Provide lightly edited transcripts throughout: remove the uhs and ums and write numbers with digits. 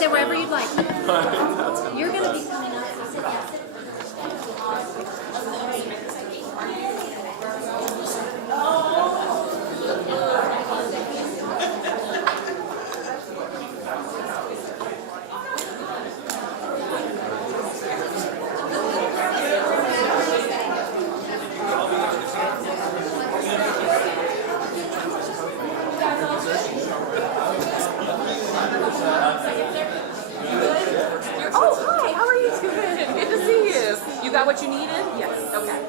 Sit wherever you'd like. You're going to be coming up. Sit down. Oh, hi, how are you doing? Good to see you. You got what you needed? Yes, okay.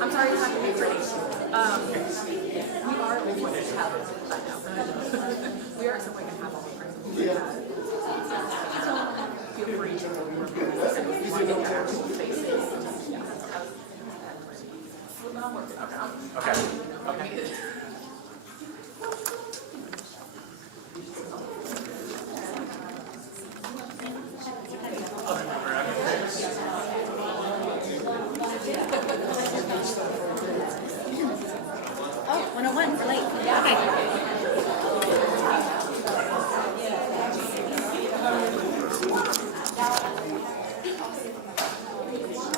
I'm sorry it's not going to be pretty. We are at one have I know. We are somewhere to have all the principals. Feel free to look at actual faces. Okay. Oh, 101, we're late. Okay.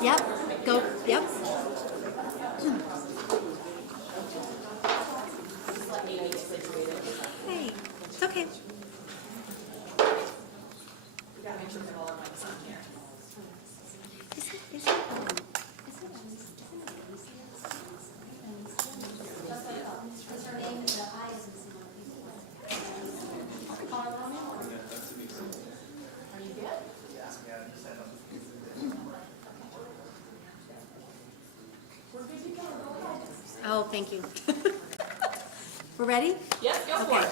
Yep, go, yep. Hey, it's okay. Is it? Oh, thank you. We're ready? Yes, go for it.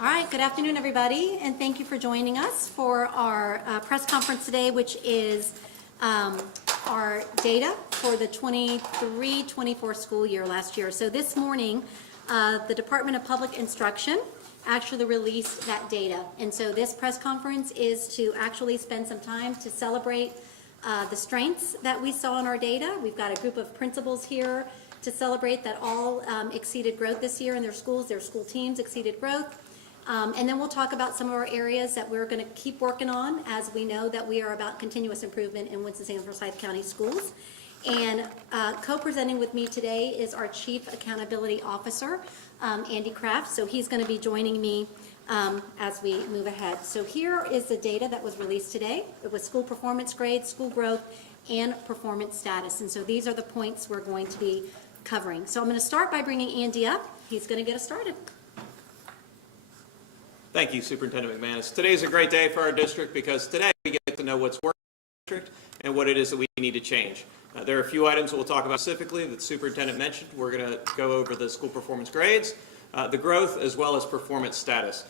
All right, good afternoon, everybody, and thank you for joining us for our press conference today, which is our data for the 23-24 school year last year. So this morning, the Department of Public Instruction actually released that data. And so this press conference is to actually spend some time to celebrate the strengths that we saw in our data. We've got a group of principals here to celebrate that all exceeded growth this year in their schools. Their school teams exceeded growth. And then we'll talk about some of our areas that we're going to keep working on, as we know that we are about continuous improvement in Winston-Salem Forsyth County schools. And co-presenting with me today is our Chief Accountability Officer, Andy Kraft. So he's going to be joining me as we move ahead. So here is the data that was released today. It was school performance grades, school growth, and performance status. And so these are the points we're going to be covering. So I'm going to start by bringing Andy up. He's going to get us started. Thank you, Superintendent McManus. Today's a great day for our district because today we get to know what's working in our district and what it is that we need to change. There are a few items that we'll talk about specifically that the superintendent mentioned. We're going to go over the school performance grades, the growth, as well as performance status.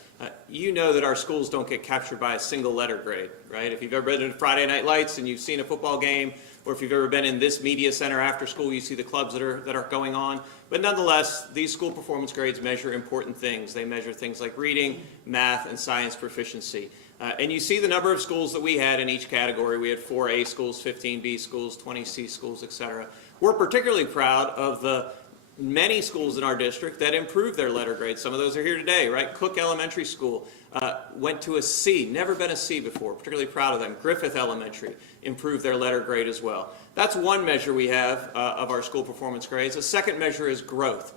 You know that our schools don't get captured by a single letter grade, right? If you've ever been to Friday Night Lights and you've seen a football game, or if you've ever been in this media center after school, you see the clubs that are going on. But nonetheless, these school performance grades measure important things. They measure things like reading, math, and science proficiency. And you see the number of schools that we had in each category. We had 4 A schools, 15 B schools, 20 C schools, etc. We're particularly proud of the many schools in our district that improved their letter grades. Some of those are here today, right? Cook Elementary School went to a C, never been a C before, particularly proud of them. Griffith Elementary improved their letter grade as well. That's one measure we have of our school performance grades. A second measure is growth.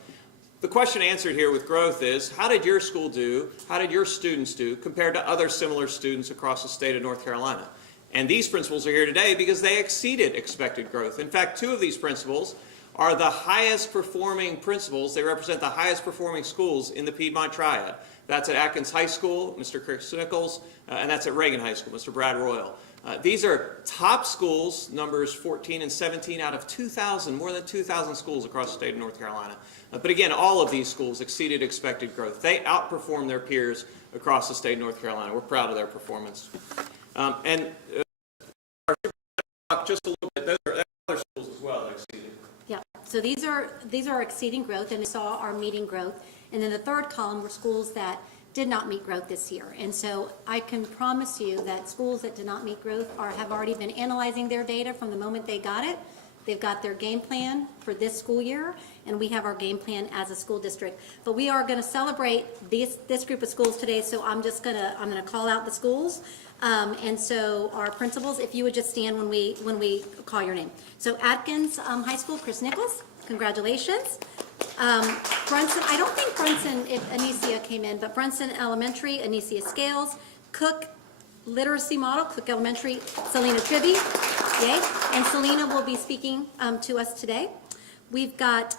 The question answered here with growth is, how did your school do, how did your students do compared to other similar students across the state of North Carolina? And these principals are here today because they exceeded expected growth. In fact, 2 of these principals are the highest performing principals. They represent the highest performing schools in the Piedmont Triad. That's at Atkins High School, Mr. Chris Nichols, and that's at Reagan High School, Mr. Brad Royal. These are top schools, numbers 14 and 17 out of 2,000, more than 2,000 schools across the state of North Carolina. But again, all of these schools exceeded expected growth. They outperformed their peers across the state of North Carolina. We're proud of their performance. Just a little bit, there are other schools as well that exceeded. Yeah, so these are exceeding growth, and we saw our meeting growth. And then the third column were schools that did not meet growth this year. And so I can promise you that schools that did not meet growth have already been analyzing their data from the moment they got it They've got their game plan for this school year, and we have our game plan as a school district. But we are going to celebrate this group of schools today, so I'm gonna call out the schools. And so our principals, if you would just stand when we call your name. So Atkins High School, Chris Nichols, congratulations. Brunson, I don't think Brunson, if Anicia came in, but Brunson Elementary, Anicia Scales. Cook Literacy Model, Cook Elementary, Selena Tribby, yay. And Selena will be speaking to us today. We've got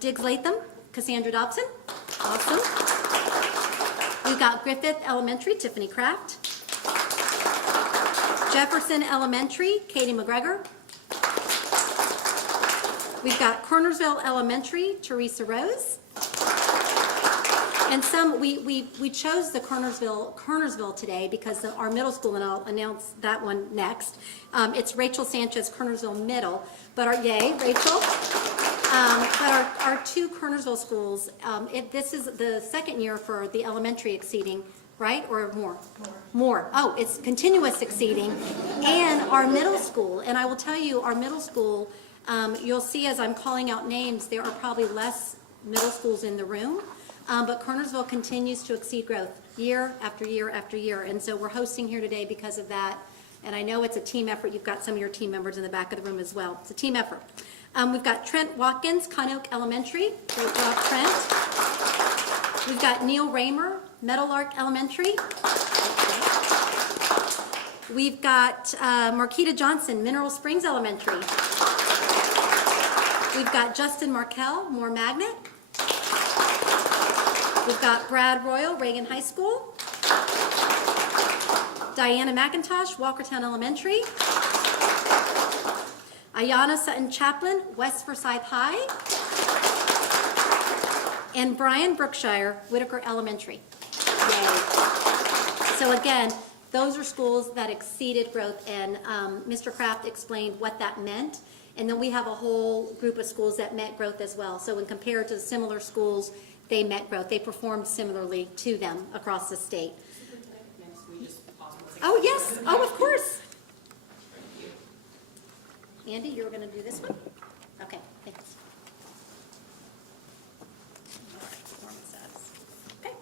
Diggs Latham, Cassandra Dobson, awesome. We've got Griffith Elementary, Tiffany Kraft. Jefferson Elementary, Katie McGregor. We've got Kernersville Elementary, Teresa Rose. And we chose the Kernersville today because our middle school, and I'll announce that one next. It's Rachel Sanchez, Kernersville Middle, yay, Rachel. But our two Kernersville schools, this is the second year for the elementary exceeding, right, or more? More. Oh, it's continuous exceeding. And our middle school, and I will tell you, our middle school, you'll see as I'm calling out names, there are probably less middle schools in the room. But Kernersville continues to exceed growth year after year after year. And so we're hosting here today because of that. And I know it's a team effort. You've got some of your team members in the back of the room as well. It's a team effort. We've got Trent Watkins, Conoke Elementary. Great job, Trent. We've got Neil Raymer, Meadowlark Elementary. We've got Marquita Johnson, Mineral Springs Elementary. We've got Justin Markell, Moore Magnet. We've got Brad Royal, Reagan High School. Diana McIntosh, Walkertown Elementary. Ayana Sutton Chaplin, West Forsyth High. And Brian Brookshire, Whitaker Elementary. Yay. So again, those are schools that exceeded growth, and Mr. Kraft explained what that meant. And then we have a whole group of schools that met growth as well. So when compared to similar schools, they met growth. They performed similarly to them across the state. Oh, yes. Oh, of course. Andy, you're going to do this one? Okay, thanks. Okay.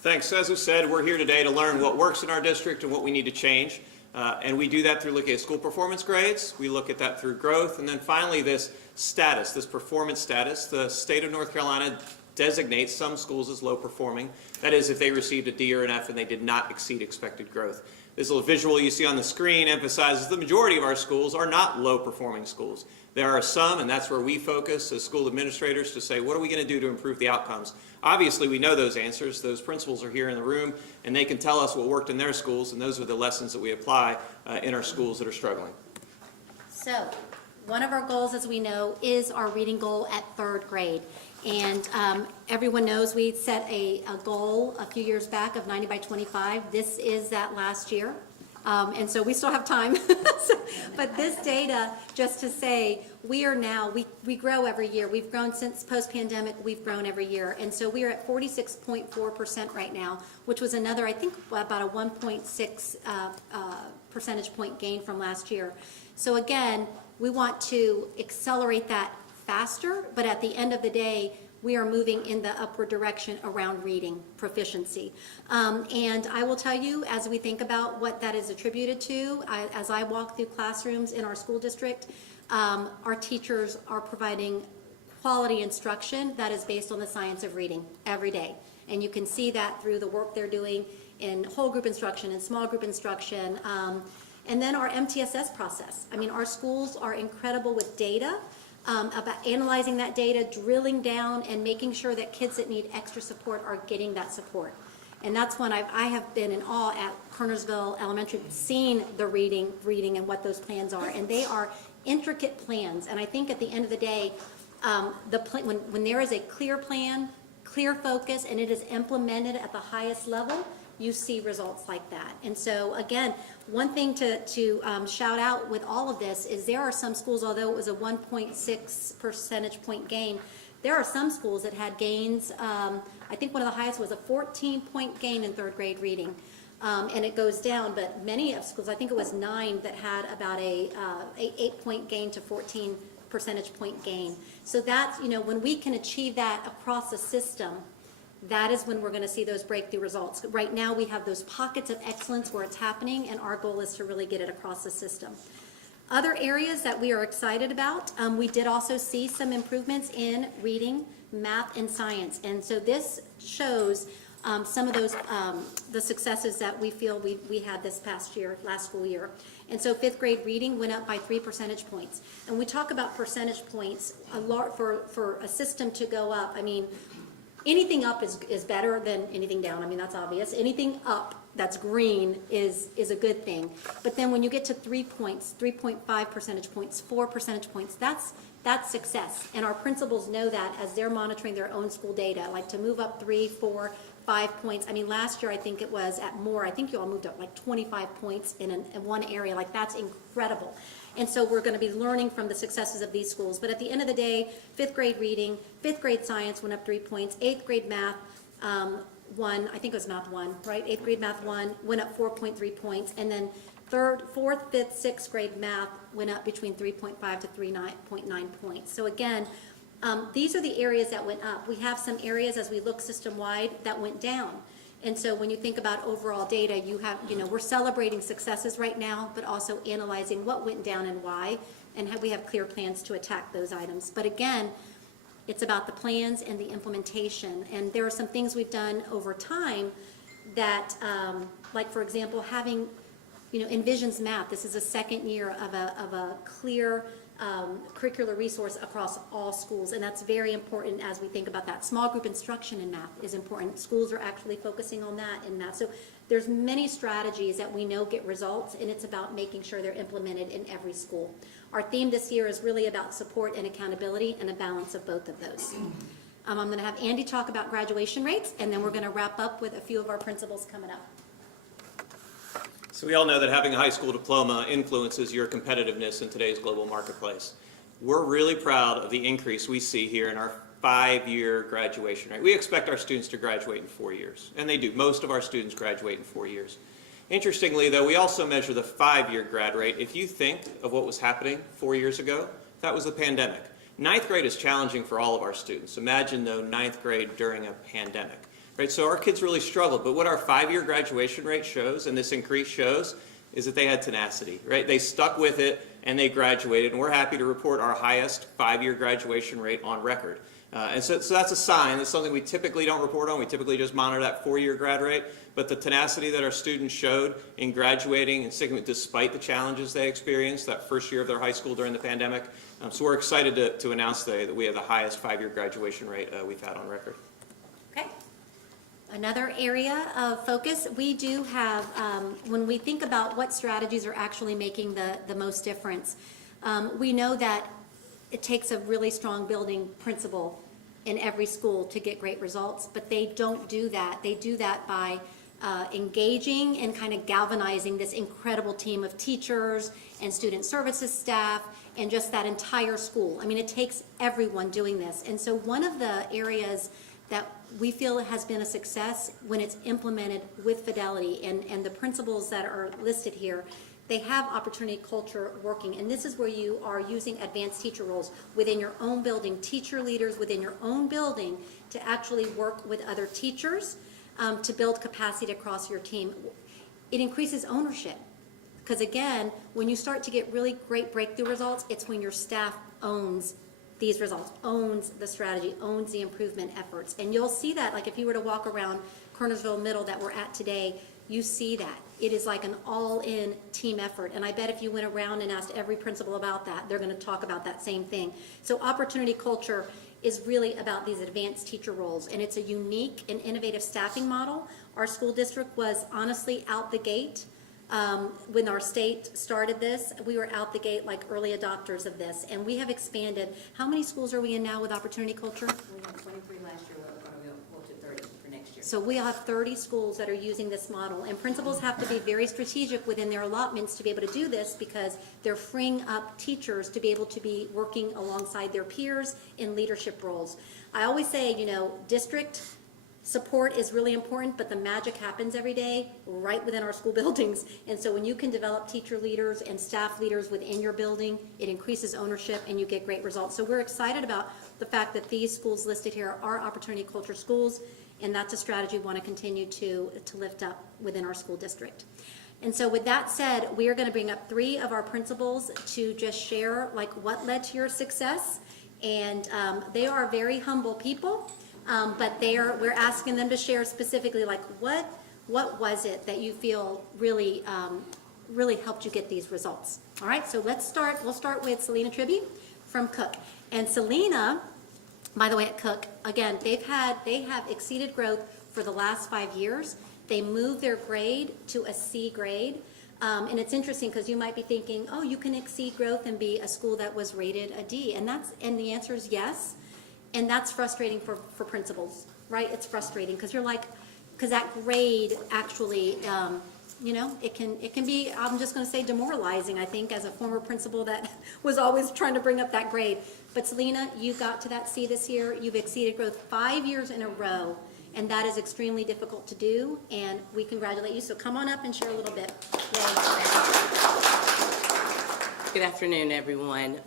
Thanks. As we said, we're here today to learn what works in our district and what we need to change. And we do that through looking at school performance grades. We look at that through growth. And then finally, this status, this performance status. The state of North Carolina designates some schools as low performing. That is, if they received a D or an F and they did not exceed expected growth. This little visual you see on the screen emphasizes the majority of our schools are not low performing schools. There are some, and that's where we focus as school administrators to say, what are we going to do to improve the outcomes? Obviously, we know those answers. Those principals are here in the room, and they can tell us what worked in their schools, and those are the lessons that we apply in our schools that are struggling. So, one of our goals, as we know, is our reading goal at third grade. And everyone knows we set a goal a few years back of 90 by 25. This is that last year. And so we still have time. But this data, just to say, we grow every year. We've grown since post-pandemic, we've grown every year. And so we are at 46.4% right now, which was another, I think, about a 1.6 percentage point gain from last year. So again, we want to accelerate that faster, but at the end of the day, we are moving in the upward direction around reading proficiency. And I will tell you, as we think about what that is attributed to, as I walk through classrooms in our school district, our teachers are providing quality instruction that is based on the science of reading every day. And you can see that through the work they're doing in whole group instruction and small group instruction. And then our MTSS process. I mean, our schools are incredible with data. About analyzing that data, drilling down, and making sure that kids that need extra support are getting that support. And that's when I have been in awe at Kernersville Elementary, seeing the reading and what those plans are. And they are intricate plans. And I think at the end of the day, when there is a clear plan, clear focus, and it is implemented at the highest level, you see results like that. And so again, one thing to shout out with all of this is there are some schools, although it was a 1.6 percentage point gain, there are some schools that had gains. I think one of the highest was a 14-point gain in third grade reading. And it goes down, but many of schools, I think it was 9 that had about a 8-point gain to 14 percentage point gain. So that's, when we can achieve that across the system, that is when we're going to see those breakthrough results. Right now, we have those pockets of excellence where it's happening, and our goal is to really get it across the system. Other areas that we are excited about, we did also see some improvements in reading, math, and science. And so this shows some of those, the successes that we feel we had this past year, last school year. And so fifth grade reading went up by 3 percentage points. And we talk about percentage points a lot for a system to go up. I mean, anything up is better than anything down. I mean, that's obvious. Anything up that's green is a good thing. But then when you get to 3 points, 3.5 percentage points, 4 percentage points, that's success. And our principals know that as they're monitoring their own school data, like to move up 3, 4, 5 points. I mean, last year I think it was at Moore, I think you all moved up like 25 points in one area. Like, that's incredible. And so we're going to be learning from the successes of these schools. But at the end of the day, fifth grade reading, fifth grade science went up 3 points, eighth grade math, I think it was math 1, right? Eighth grade math 1 went up 4.3 points. And then fourth, fifth, sixth grade math went up between 3.5 to 3.9 points. So again, these are the areas that went up. We have some areas as we look system-wide that went down. And so when you think about overall data, you have, we're celebrating successes right now, but also analyzing what went down and why, and we have clear plans to attack those items. But again, it's about the plans and the implementation. And there are some things we've done over time that, like for example, having, Envisions Math. This is the second year of a clear curricular resource across all schools, and that's very important as we think about that. Small group instruction in math is important. Schools are actually focusing on that in math. So there's many strategies that we know get results, and it's about making sure they're implemented in every school. Our theme this year is really about support and accountability and a balance of both of those. I'm going to have Andy talk about graduation rates, and then we're going to wrap up with a few of our principals coming up. So we all know that having a high school diploma influences your competitiveness in today's global marketplace. We're really proud of the increase we see here in our 5-year graduation rate. We expect our students to graduate in 4 years, and they do. Most of our students graduate in 4 years. Interestingly, though, we also measure the 5-year grad rate. If you think of what was happening 4 years ago, that was the pandemic. 9th grade is challenging for all of our students. Imagine, though, 9th grade during a pandemic. Right, so our kids really struggled, but what our 5-year graduation rate shows, and this increase shows, is that they had tenacity, right? They stuck with it and they graduated, and we're happy to report our highest 5-year graduation rate on record. And so that's a sign. That's something we typically don't report on. We typically just monitor that 4-year grad rate, but the tenacity that our students showed in graduating and sticking with despite the challenges they experienced that first year of their high school during the pandemic. So we're excited to announce today that we have the highest 5-year graduation rate we've had on record. Okay. Another area of focus, we do have, when we think about what strategies are actually making the most difference, we know that it takes a really strong building principle in every school to get great results, but they don't do that. They do that by engaging and kind of galvanizing this incredible team of teachers and student services staff and just that entire school. I mean, it takes everyone doing this. And so one of the areas that we feel has been a success when it's implemented with fidelity, and the principles that are listed here, they have opportunity culture working, and this is where you are using advanced teacher roles within your own building, teacher leaders within your own building to actually work with other teachers to build capacity across your team. It increases ownership, because again, when you start to get really great breakthrough results, it's when your staff owns these results, owns the strategy, owns the improvement efforts. And you'll see that, like if you were to walk around Kernersville Middle that we're at today, you see that. It is like an all-in team effort. And I bet if you went around and asked every principal about that, they're going to talk about that same thing. So opportunity culture is really about these advanced teacher roles. And it's a unique and innovative staffing model. Our school district was honestly out the gate. When our state started this, we were out the gate like early adopters of this, and we have expanded. How many schools are we in now with opportunity culture? We had 23 last year, we're going to go to 30 for next year. So we have 30 schools that are using this model, and principals have to be very strategic within their allotments to be able to do this, because they're freeing up teachers to be able to be working alongside their peers in leadership roles. I always say, district, support is really important, but the magic happens every day right within our school buildings. And so when you can develop teacher leaders and staff leaders within your building, it increases ownership and you get great results. So we're excited about the fact that these schools listed here are opportunity culture schools, and that's a strategy we want to continue to lift up within our school district. And so with that said, we are going to bring up 3 of our principals to just share like what led to your success. And they are very humble people. But we're asking them to share specifically, like what was it that you feel really helped you get these results? All right, so let's start. We'll start with Selena Tribby from Cook. And Selena, by the way, at Cook, again, they have exceeded growth for the last 5 years. They moved their grade to a C grade. And it's interesting because you might be thinking, oh, you can exceed growth and be a school that was rated a D. And the answer is yes. And that's frustrating for principals, right? It's frustrating because you're like, because that grade actually, it can be, I'm just going to say demoralizing, I think, as a former principal that was always trying to bring up that grade. But Selena, you got to that C this year. You've exceeded growth 5 years in a row, and that is extremely difficult to do, and we congratulate you. So come on up and share a little bit. Yay. Good afternoon, everyone.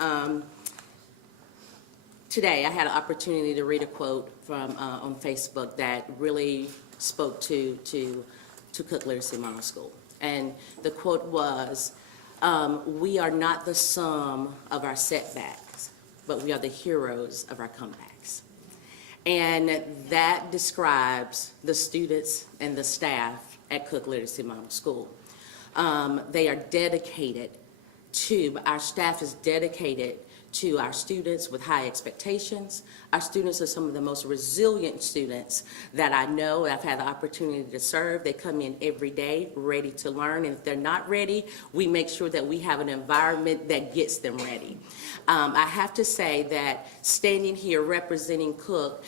Today, I had an opportunity to read a quote from on Facebook that really spoke to Cook Literacy Model School. And the quote was, we are not the sum of our setbacks, but we are the heroes of our comebacks. And that describes the students and the staff at Cook Literacy Model School. They are dedicated our staff is dedicated to our students with high expectations. Our students are some of the most resilient students that I know. I've had the opportunity to serve. They come in every day ready to learn, and if they're not ready, we make sure that we have an environment that gets them ready. I have to say that standing here representing Cook,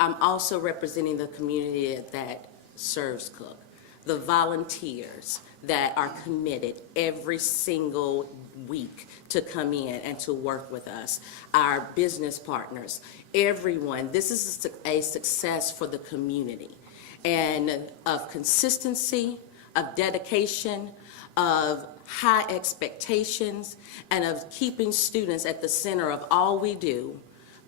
I'm also representing the community that serves Cook, the volunteers that are committed every single week to come in and to work with us, our business partners, everyone. This is a success for the community, and of consistency, of dedication, of high expectations, and of keeping students at the center of all we do,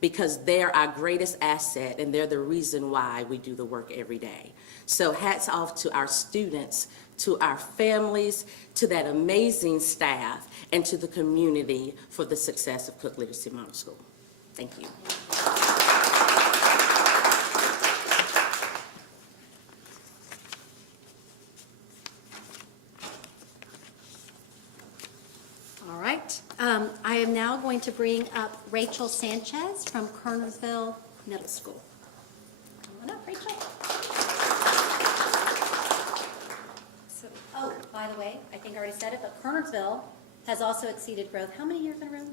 because they're our greatest asset and they're the reason why we do the work every day. So hats off to our students, to our families, to that amazing staff, and to the community for the success of Cook Literacy Model School. Thank you. All right. I am now going to bring up Rachel Sanchez from Kernersville Middle School. Come on up, Rachel. Oh, by the way, I think I already said it, but Kernersville has also exceeded growth. How many years in a row?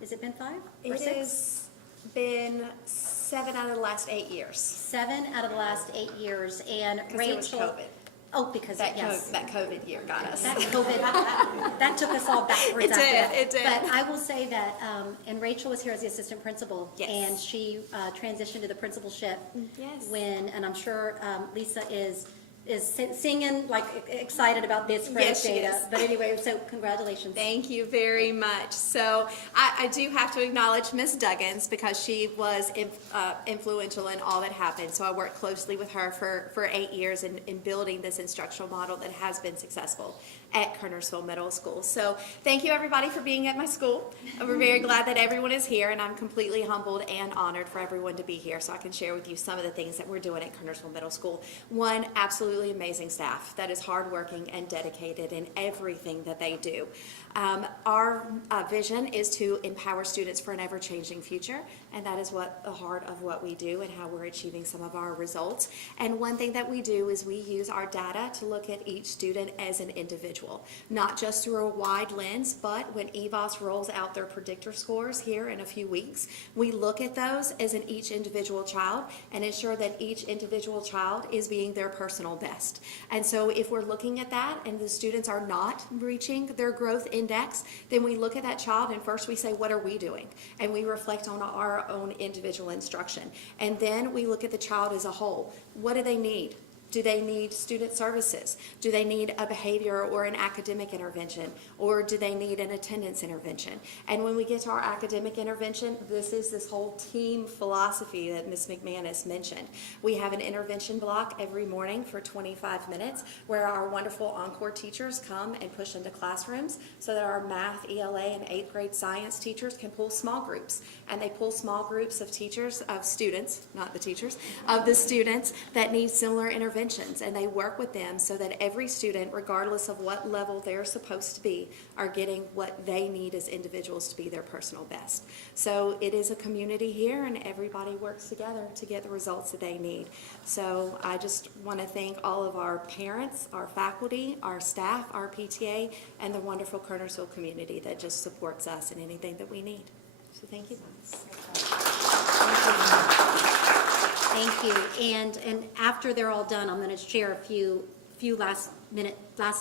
Has it been 5 or 6? It has been 7 out of the last 8 years. 7 out of the last 8 years. And Because Rachel. it was COVID. Oh, because That yes. that COVID year got us. That COVID, that took us all backwards. It after did, that. it did. But I will say that, and Rachel was here as the assistant principal. Yes. And she transitioned to the principalship. Yes. And I'm sure Lisa is singing, like, excited about this great Yes, she data. is. But anyway, so congratulations. Thank you very much. So I do have to acknowledge Ms. Duggins because she was influential in all that happened. So I worked closely with her for 8 years in building this instructional model that has been successful at Kernersville Middle School. So thank you everybody for being at my school. We're very glad that everyone is here, and I'm completely humbled and honored for everyone to be here so I can share with you some of the things that we're doing at Kernersville Middle School. One, absolutely amazing staff that is hardworking and dedicated in everything that they do. Our vision is to empower students for an ever-changing future, and that is what the heart of what we do and how we're achieving some of our results. And one thing that we do is we use our data to look at each student as an individual. individual, not just through a wide lens, but when EVOS rolls out their predictor scores here in a few weeks, we look at those as in each individual child and ensure that each individual child is being their personal best. And so if we're looking at that and the students are not reaching their growth index, then we look at that child and first we say, what are we doing? And we reflect on our own individual instruction. And then we look at the child as a whole. What do they need? Do they need student services? Do they need a behavior or an academic intervention? Or do they need an attendance intervention? And when we get to our academic intervention, this is this whole team philosophy that Ms. McManus mentioned. We have an intervention block every morning for 25 minutes where our wonderful Encore teachers come and push into classrooms so that our math, ELA, and 8th grade science teachers can pull small groups. And they pull small groups of teachers, of students, not the teachers, of the students that need similar interventions. And they work with them so that every student, regardless of what level they're supposed to be, are getting what they need as individuals to be their personal best. So it is a community here and everybody works together to get the results that they need. So I just want to thank all of our parents, our faculty, our staff, our PTA, and the wonderful Kernersville community that just supports us in anything that we need. So thank you. Thank you. And after they're all done, I'm going to share a few last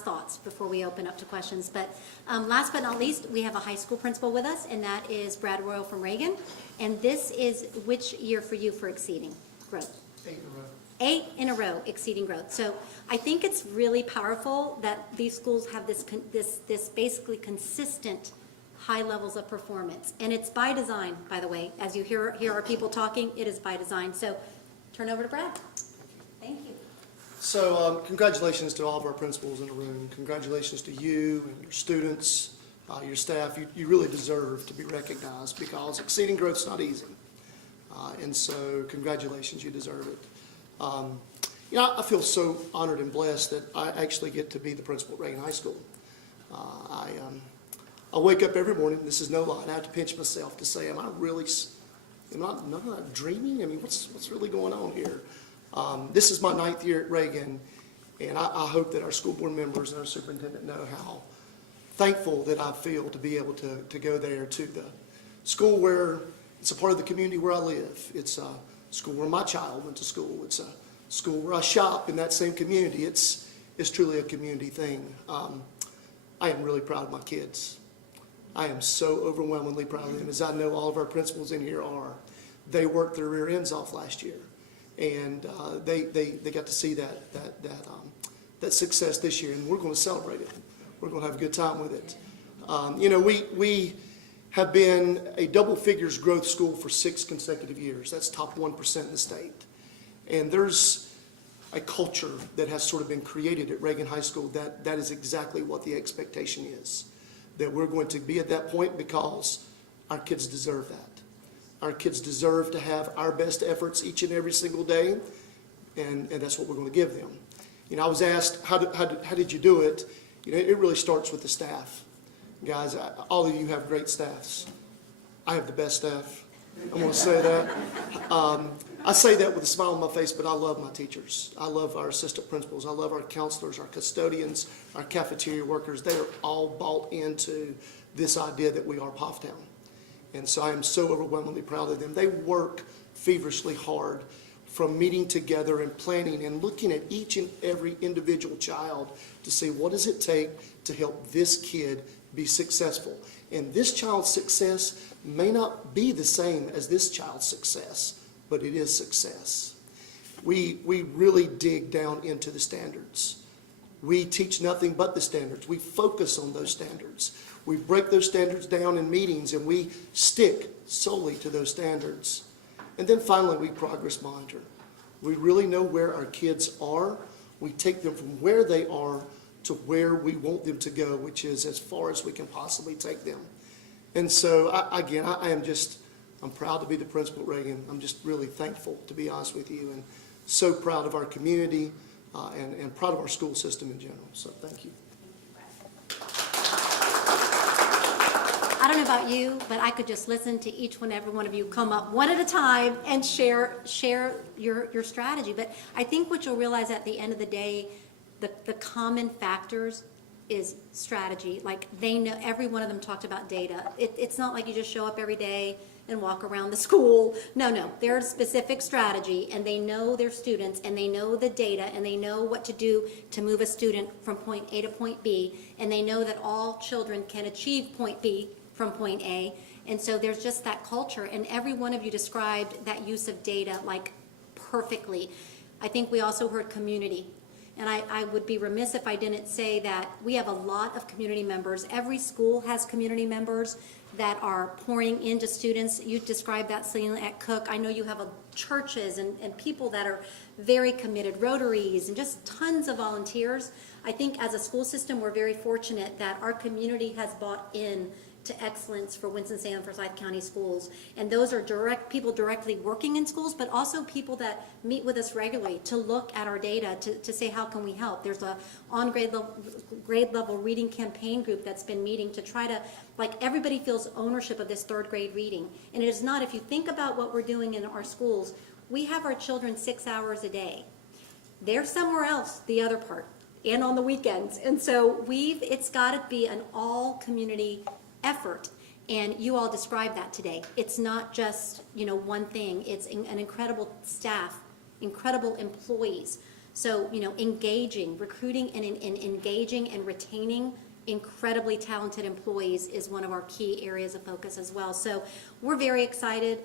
thoughts before we open up to questions. But last but not least, we have a high school principal with us, and that is Brad Royal from Reagan. And this is which year for you for exceeding growth? 8 in a row. 8 in a row exceeding growth. So I think it's really powerful that these schools have this basically consistent high levels of performance. And it's by design, by the way. As you hear our people talking, it is by design. So turn over to Brad. Thank you. So congratulations to all of our principals in the room. Congratulations to you and your students, your staff. You really deserve to be recognized because exceeding growth is not easy. And so congratulations, you deserve it. I feel so honored and blessed that I actually get to be the principal at Reagan High School. I wake up every morning, this is no lie, and I have to pinch myself to say, am I not dreaming? I mean, what's really going on here? This is my 9th year at Reagan, and I hope that our school board members and our superintendent know how thankful that I feel to be able to go there to the school where it's a part of the community where I live. It's a school where my child went to school. It's a school where I shop in that same community. It's truly a community thing. I am really proud of my kids. I am so overwhelmingly proud of them, as I know all of our principals in here are. They worked their rear ends off last year, and they got to see that success this year, and we're going to celebrate it. We're going to have a good time with it. We have been a double figures growth school for 6 consecutive years. That's top 1% in the state. And there's a culture that has sort of been created at Reagan High School that is exactly what the expectation is. That we're going to be at that point because our kids deserve that. Our kids deserve to have our best efforts each and every single day, and that's what we're going to give them. I was asked, how did you do it? It really starts with the staff. Guys, all of you have great staffs. I have the best staff. I'm going to say that. I say that with a smile on my face, but I love my teachers. I love our assistant principals. I love our counselors, our custodians, our cafeteria workers. They are all bought into this idea that we are Pofftown. And so I am so overwhelmingly proud of them. They work feverishly hard from meeting together and planning and looking at each and every individual child to see what does it take to help this kid be successful. And this child's success may not be the same as this child's success, but it is success. We really dig down into the standards. We teach nothing but the standards. We focus on those standards. We break those standards down in meetings and we stick solely to those standards. And then finally, we progress monitor. We really know where our kids are. We take them from where they are to where we want them to go, which is as far as we can possibly take them. And so, I'm proud to be the principal at Reagan. I'm just really thankful, to be honest with you, and so proud of our community and proud of our school system in general. So thank you. I don't know about you, but I could just listen to each one, every one of you come up one at a time and share your strategy. But I think what you'll realize at the end of the day, the common factors is strategy. Like, they know, every one of them talked about data. It's not like you just show up every day and walk around the school. No, there's specific strategy, and they know their students, and they know the data, and they know what to do to move a student from point A to point B, and they know that all children can achieve point B from point A. And so there's just that culture, and every one of you described that use of data like perfectly. I think we also heard community. And I would be remiss if I didn't say that we have a lot of community members. Every school has community members that are pouring into students. You described that, Selena, at Cook. I know you have churches and people that are very committed, Rotaries, and just tons of volunteers. I think as a school system, we're very fortunate that our community has bought in to excellence for Winston-Salem and Forsyth County schools. And those are people directly working in schools, but also people that meet with us regularly to look at our data, to say, how can we help? There's a grade level reading campaign group that's been meeting to try to, like, everybody feels ownership of this third grade reading. And it is not, if you think about what we're doing in our schools, we have our children 6 hours a day. They're somewhere else, the other part, and on the weekends. And so it's gotta be an all community effort, and you all described that today. It's not just, one thing. It's an incredible staff, incredible employees. So, engaging, recruiting and engaging and retaining incredibly talented employees is one of our key areas of focus as well. So we're very excited.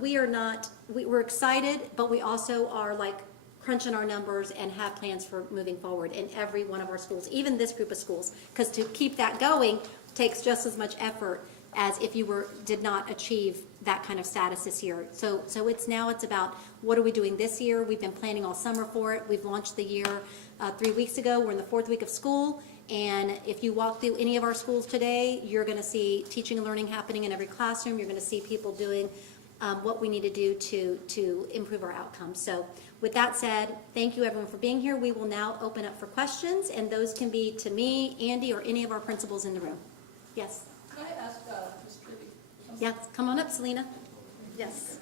We're excited, but we also are like crunching our numbers and have plans for moving forward in every one of our schools, even this group of schools, because to keep that going takes just as much effort as if you did not achieve that kind of status this year. So it's about what are we doing this year? We've been planning all summer for it. We've launched the year 3 weeks ago. We're in the 4th week of school, and if you walk through any of our schools today, you're going to see teaching and learning happening in every classroom. You're going to see people doing what we need to do to improve our outcomes. So with that said, thank you everyone for being here. We will now open up for questions, and those can be to me, Andy, or any of our principals in the room. Yes. Can I ask Ms. Tribby? Yes, come on up, Selena. Yes.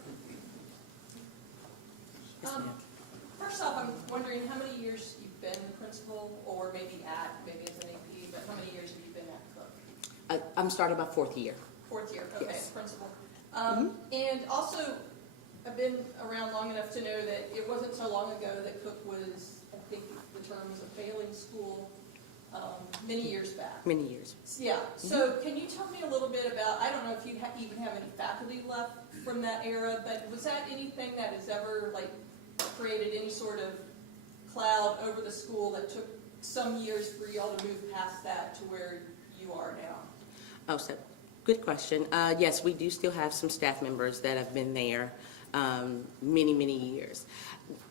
First off, I'm wondering how many years you've been principal, or maybe as an AP, but how many years have you been at Cook? I'm starting my 4th year. 4th year, okay, Yes. principal. And also, I've been around long enough to know that it wasn't so long ago that Cook was, I think the term was a failing school, many years back. Many years. Yeah, so can you tell me a little bit about, I don't know if you even have any faculty left from that era, but was that anything that has ever created any sort of cloud over the school that took some years for y'all to move past that to where you are now? Oh, so good question. Yes, we do still have some staff members that have been there many years.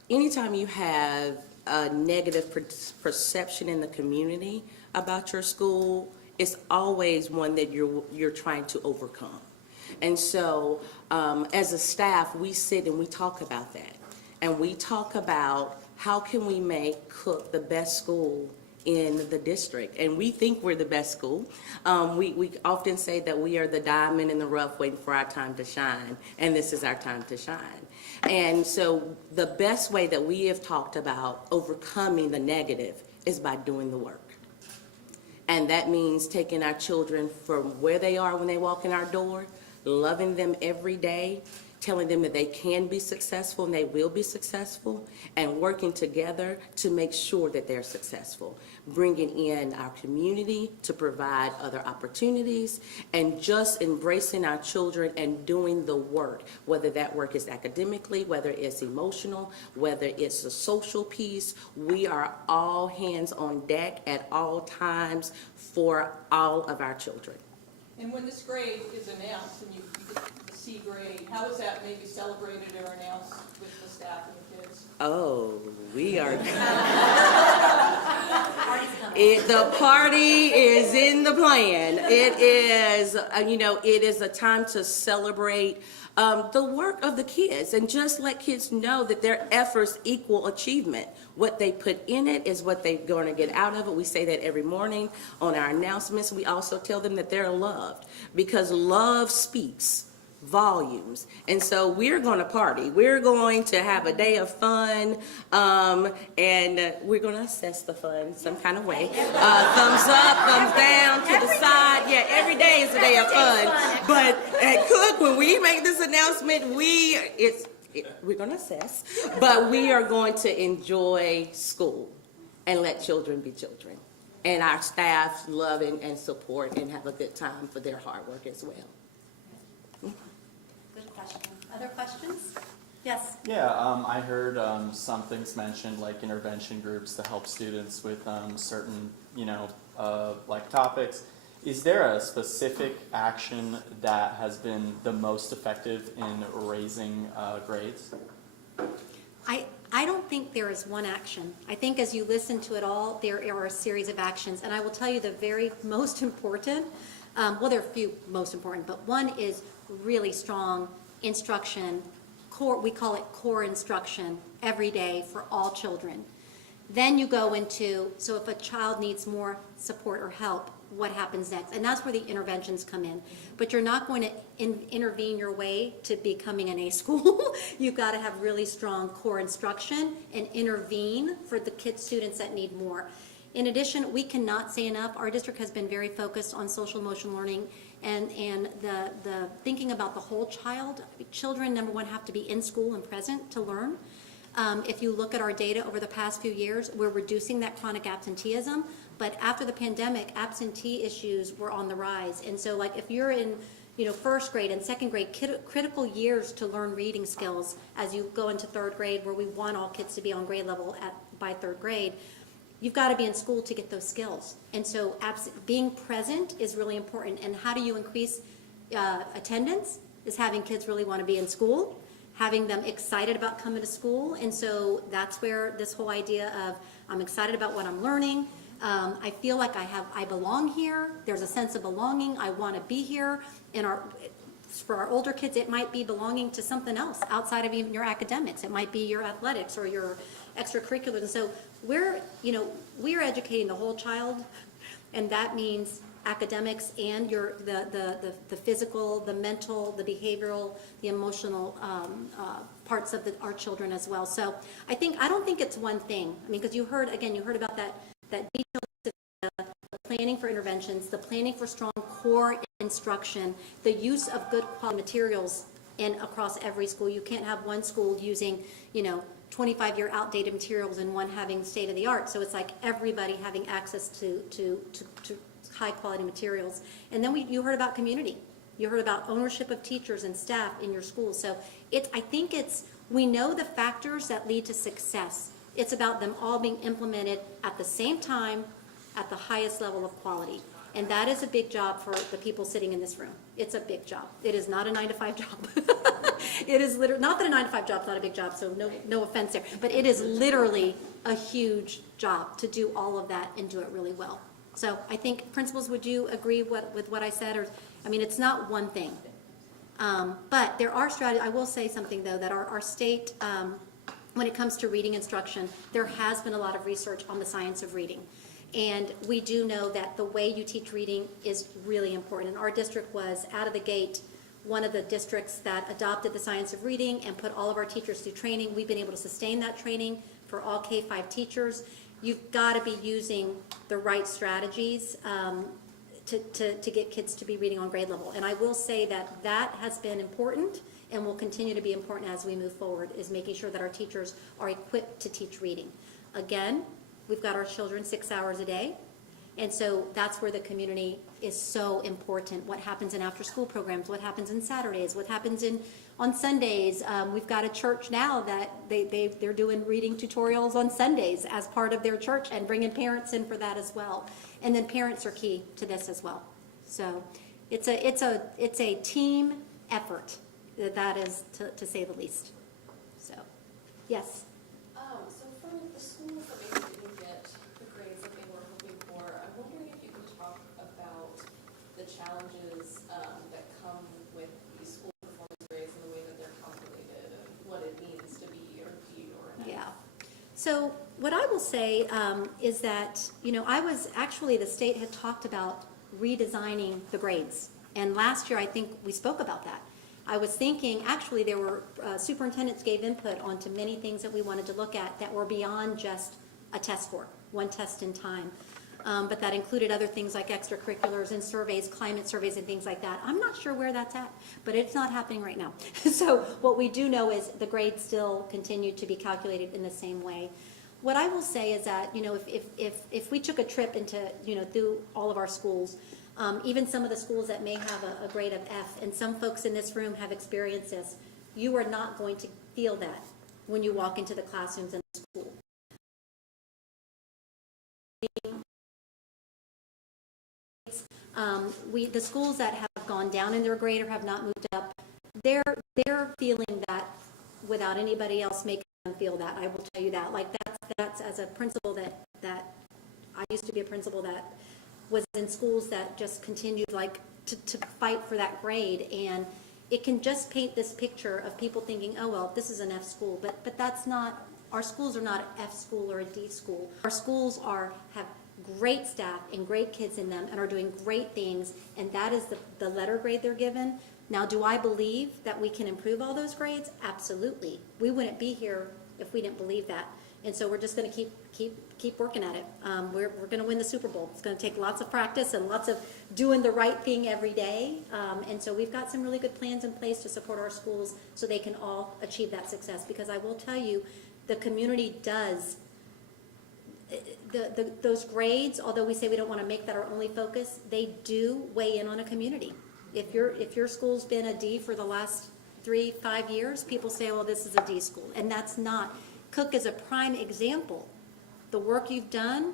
Anytime you have a negative perception in the community about your school, it's always one that you're trying to overcome. And so as a staff, we sit and we talk about that. And we talk about how can we make Cook the best school in the district. And we think we're the best school. We often say that we are the diamond in the rough waiting for our time to shine. And this is our time to shine. And so the best way that we have talked about overcoming the negative is by doing the work. And that means taking our children from where they are when they walk in our door, loving them every day, telling them that they can be successful and they will be successful, and working together to make sure that they're successful. Bringing in our community to provide other opportunities, and just embracing our children and doing the work, whether that work is academically, whether it's emotional, whether it's a social piece. We are all hands on deck at all times for all of our children. And when this grade is announced and you get the C grade, how is that maybe celebrated or announced with the staff and the kids? Oh, we are. The party is in the plan. It is, it is a time to celebrate the work of the kids and just let kids know that their efforts equal achievement. What they put in it is what they're going to get out of it. We say that every morning on our announcements. We also tell them that they're loved, because love speaks volumes. And so we're going to party. We're going to have a day of fun, and we're going to assess the fun some kind of way. Thumbs up, thumbs down, to the side. Yeah, every day is a day of fun. But at Cook, when we make this announcement, we're going to assess, but we are going to enjoy school and let children be children. And our staff love and support and have a good time for their hard work as well. Good question. Other questions? Yes. Yeah, I heard some things mentioned, like intervention groups to help students with certain, like topics. Is there a specific action that has been the most effective in raising grades? I don't think there is one action. I think as you listen to it all, there are a series of actions. And I will tell you the very most important, well, there are a few most important, but one is really strong instruction, core, we call it core instruction every day for all children. Then you go into, so if a child needs more support or help, what happens next? And that's where the interventions come in. But you're not going to intervene your way to becoming an A school. You've got to have really strong core instruction and intervene for the students that need more. In addition, we cannot say enough, our district has been very focused on social emotional learning and the thinking about the whole child. Children, number one, have to be in school and present to learn. If you look at our data over the past few years, we're reducing that chronic absenteeism, but after the pandemic, absentee issues were on the rise. And so like if you're in first grade and second grade, critical years to learn reading skills as you go into third grade, where we want all kids to be on grade level by third grade, you've got to be in school to get those skills. And so being present is really important. And how do you increase attendance? Is having kids really want to be in school, having them excited about coming to school. And so that's where this whole idea of I'm excited about what I'm learning. I feel like I belong here. There's a sense of belonging. I want to be here. And for our older kids, it might be belonging to something else outside of even your academics. It might be your athletics or your extracurriculars. And so we're educating the whole child, and that means academics and the physical, the mental, the behavioral, the emotional parts of our children as well. So I don't think it's one thing. I mean, because you heard about that detailed the planning for interventions, the planning for strong core instruction, the use of good quality materials across every school. You can't have one school using 25-year outdated materials and one having state of the art. So it's like everybody having access to high quality materials. And then you heard about community. You heard about ownership of teachers and staff in your schools. So we know the factors that lead to success. It's about them all being implemented at the same time at the highest level of quality. And that is a big job for the people sitting in this room. It's a big job. It is not a 9-to-5 job. It is literally, not that a 9-to-5 job is not a big job, so no offense there, but it is literally a huge job to do all of that and do it really well. So I think principals, would you agree with what I said? It's not one thing. But there are strategies. I will say something though, that our state, when it comes to reading instruction, there has been a lot of research on the science of reading. And we do know that the way you teach reading is really important. And our district was, out of the gate, one of the districts that adopted the science of reading and put all of our teachers through training. We've been able to sustain that training for all K-5 teachers. You've got to be using the right strategies to get kids to be reading on grade level. And I will say that has been important and will continue to be important as we move forward, is making sure that our teachers are equipped to teach reading. Again, we've got our children 6 hours a day, and so that's where the community is so important. What happens in after-school programs, what happens in Saturdays, what happens on Sundays. We've got a church now that they're doing reading tutorials on Sundays as part of their church and bringing parents in for that as well. And then parents are key to this as well. So it's a team effort. That is to say the least. So, yes. So from the schools that maybe didn't get the grades that they were hoping for, I'm wondering if you can talk about the challenges that come with these school performance grades and the way that they're calculated and what it means to be or B or an F. Yeah. So what I will say is that, the state had talked about redesigning the grades. And last year, I think we spoke about that. I was thinking, actually, there were, superintendents gave input onto many things that we wanted to look at that were beyond just a test score, one test in time. But that included other things like extracurriculars and surveys, climate surveys and things like that. I'm not sure where that's at, but it's not happening right now. So what we do know is the grades still continue to be calculated in the same way. What I will say is that, if we took a trip into, through all of our schools, even some of the schools that may have a grade of F, and some folks in this room have experienced this, you are not going to feel that when you walk into the classrooms in the school. The schools that have gone down in their grade or have not moved up, they're feeling that without anybody else making them feel that. I will tell you that. Like that's as a principal that I used to be a principal that was in schools that just continued to fight for that grade, and it can just paint this picture of people thinking, oh well, this is an F school, but that's not. Our schools are not an F school or a D school. Our schools have great staff and great kids in them and are doing great things, and that is the letter grade they're given. Now, do I believe that we can improve all those grades? Absolutely. We wouldn't be here if we didn't believe that. And so we're just going to keep working at it. We're going to win the Super Bowl. It's going to take lots of practice and lots of doing the right thing every day. And so we've got some really good plans in place to support our schools so they can all achieve that success. Because I will tell you, the community does. Those grades, although we say we don't want to make that our only focus, they do weigh in on a community. If your school's been a D for the last 3-5 years, people say, well, this is a D school. And that's not. Cook is a prime example. The work you've done,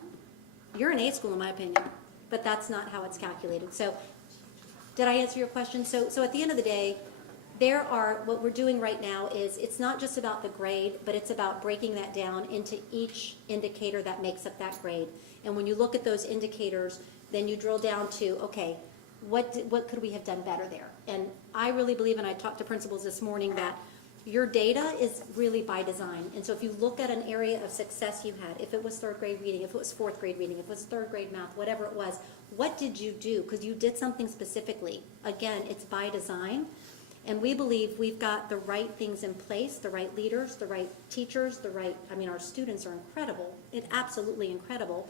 you're an A school in my opinion, but that's not how it's calculated. So did I answer your question? So at the end of the day, what we're doing right now is it's not just about the grade, but it's about breaking that down into each indicator that makes up that grade. And when you look at those indicators, then you drill down to, okay, what could we have done better there? And I really believe, and I talked to principals this morning, that your data is really by design. And so if you look at an area of success you had, if it was third grade reading, if it was fourth grade reading, if it was third grade math, whatever it was, what did you do? Because you did something specifically. Again, it's by design. And we believe we've got the right things in place, the right leaders, the right teachers, our students are incredible. It's absolutely incredible.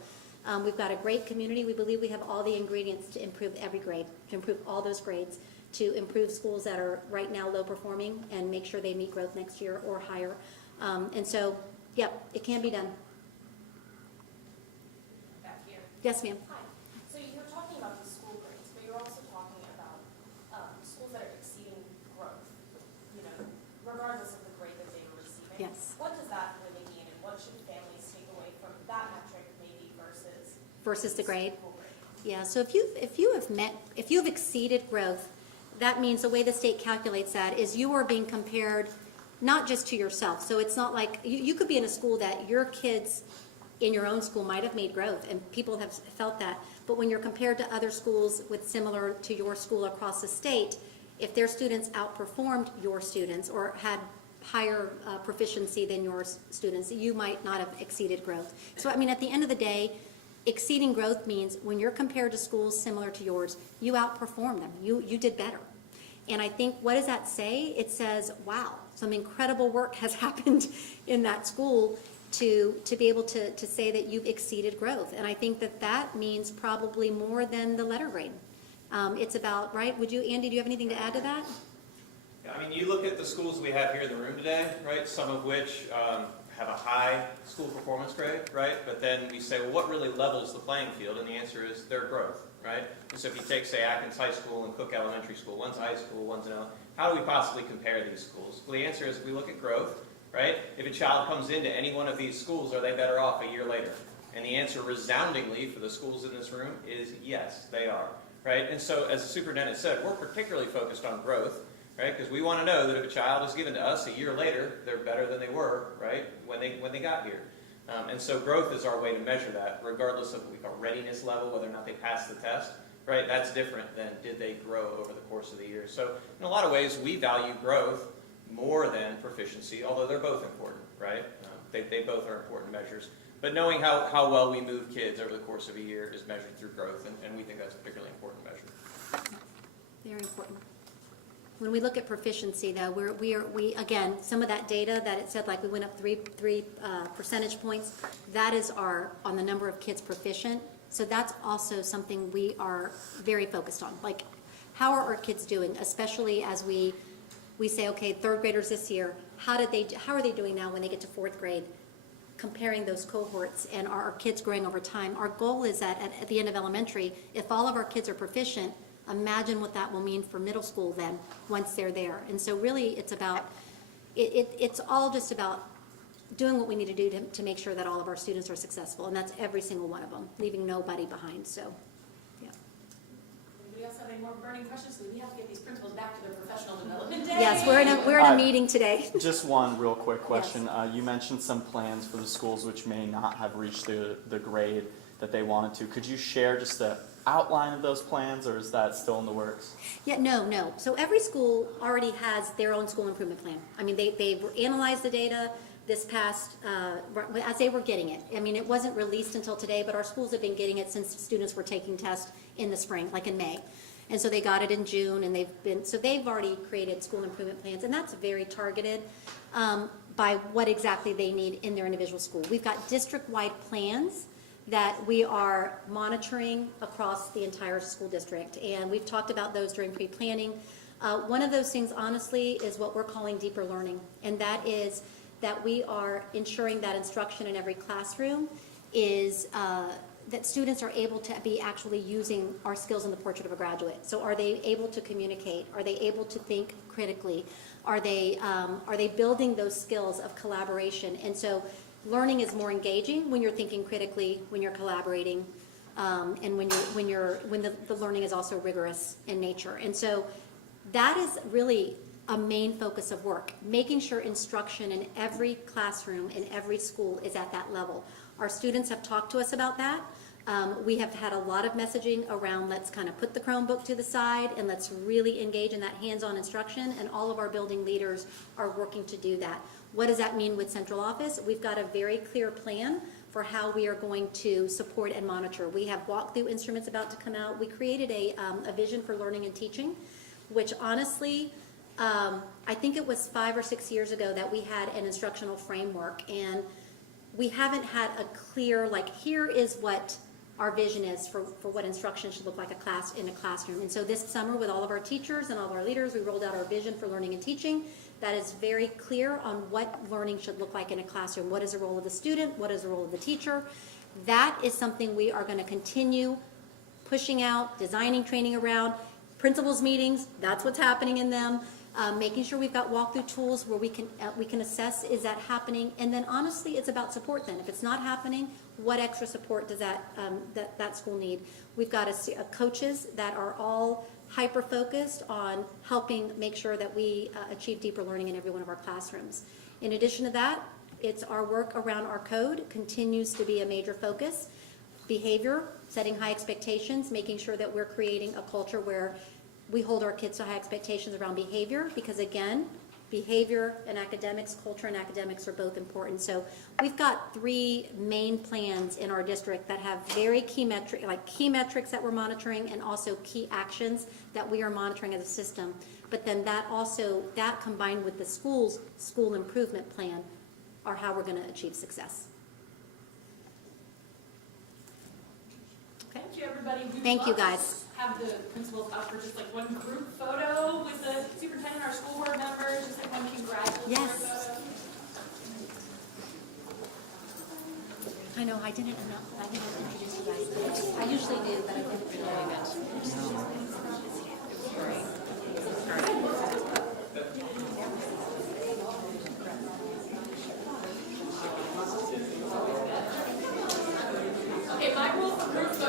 We've got a great community. We believe we have all the ingredients to improve every grade, to improve all those grades, to improve schools that are right now low performing and make sure they meet growth next year or higher. And so, yep, it can be done. Back here. Yes, ma'am. Hi. So you're talking about the school grades, but you're also talking about schools that are exceeding growth, regardless of the grade that they were receiving. Yes. What does that really mean, and what should families take away from that metric maybe Versus the grade? school grade? Yeah, so if you have exceeded growth, that means the way the state calculates that is you are being compared not just to yourself. So it's not like, you could be in a school that your kids in your own school might have made growth, and people have felt that. But when you're compared to other schools with similar to your school across the state, if their students outperformed your students or had higher proficiency than your students, you might not have exceeded growth. So, at the end of the day, exceeding growth means when you're compared to schools similar to yours, you outperform them. You did better. And I think, what does that say? It says, wow, some incredible work has happened in that school to be able to say that you've exceeded growth. And I think that means probably more than the letter grade. It's about, right? Andy, do you have anything to add to that? Yeah, you look at the schools we have here in the room today, right? Some of which have a high school performance grade, right? But then we say, well, what really levels the playing field? And the answer is their growth, right? And so if you take, say, Atkins High School and Cook Elementary School, one's high school, one's an elementary, how do we possibly compare these schools? Well, the answer is we look at growth, right? If a child comes into any one of these schools, are they better off a year later? And the answer resoundingly for the schools in this room is yes, they are, right? And so as the superintendent said, we're particularly focused on growth, right? Because we want to know that if a child is given to us a year later, they're better than they were, right, when they got here. And so growth is our way to measure that, regardless of what we call readiness level, whether or not they pass the test, right? That's different than did they grow over the course of the year. So in a lot of ways, we value growth more than proficiency, although they're both important, right? They both are important measures. But knowing how well we move kids over the course of a year is measured through growth, and we think that's a particularly important measure. Very important. When we look at proficiency, though, we again, some of that data that it said, like we went up three percentage points, that is on the number of kids proficient. So that's also something we are very focused on. Like, how are our kids doing, especially as we say, okay, third graders this year, how are they doing now when they get to fourth grade? Comparing those cohorts, and are our kids growing over time? Our goal is that at the end of elementary, if all of our kids are proficient, imagine what that will mean for middle school then, once they're there. And so really, it's about, it's all just about doing what we need to do to make sure that all of our students are successful, and that's every single one of them, leaving nobody behind, so, yeah. Anybody else have any more burning questions? So we have to get these principals back to their professional development day. Yes, we're in a meeting today. Just one real quick question. You mentioned some plans for the schools which may not have reached the grade that they wanted to. Could you share just the outline of those plans, or is that still in the works? Yeah, no. So every school already has their own school improvement plan. I mean, they analyzed the data this past, as they were getting it. I mean, it wasn't released until today, but our schools have been getting it since students were taking tests in the spring, like in May. And so they got it in June, and they've already created school improvement plans, and that's very targeted by what exactly they need in their individual school. We've got district-wide plans that we are monitoring across the entire school district, and we've talked about those during pre-planning. One of those things, honestly, is what we're calling deeper learning, and that is that we are ensuring that instruction in every classroom is that students are able to be actually using our skills in the portrait of a graduate. So are they able to communicate? Are they able to think critically? Are they building those skills of collaboration? And so learning is more engaging when you're thinking critically, when you're collaborating, and when the learning is also rigorous in nature. And so that is really a main focus of work, making sure instruction in every classroom, in every school is at that level. Our students have talked to us about that. We have had a lot of messaging around let's kind of put the Chromebook to the side and let's really engage in that hands-on instruction, and all of our building leaders are working to do that. What does that mean with central office? We've got a very clear plan for how we are going to support and monitor. We have walkthrough instruments about to come out. We created a vision for learning and teaching, which honestly, I think it was 5 or 6 years ago that we had an instructional framework, and we haven't had a clear, like, here is what our vision is for what instruction should look like in a classroom. And so this summer, with all of our teachers and all of our leaders, we rolled out our vision for learning and teaching that is very clear on what learning should look like in a classroom. What is the role of the student? What is the role of the teacher? That is something we are going to continue pushing out, designing training around. Principals meetings, that's what's happening in them. Making sure we've got walkthrough tools where we can assess, is that happening? And then honestly, it's about support then. If it's not happening, what extra support does that school need? We've got coaches that are all hyper-focused on helping make sure that we achieve deeper learning in every one of our classrooms. In addition to that, it's our work around our code continues to be a major focus. Behavior, setting high expectations, making sure that we're creating a culture where we hold our kids to high expectations around behavior, because again, behavior and academics, culture and academics are both important. So we've got 3 main plans in our district that have very key metrics that we're monitoring, and also key actions that we are monitoring as a system. But then that combined with the school's school improvement plan are how we're going to achieve success. Okay. Thank you, everybody. We would Thank you, love to guys. have the principals up for just like one group photo with the superintendent, our school board members, just like one congratulatory Yes. photo. I know, I didn't introduce you guys. I usually do, but I didn't.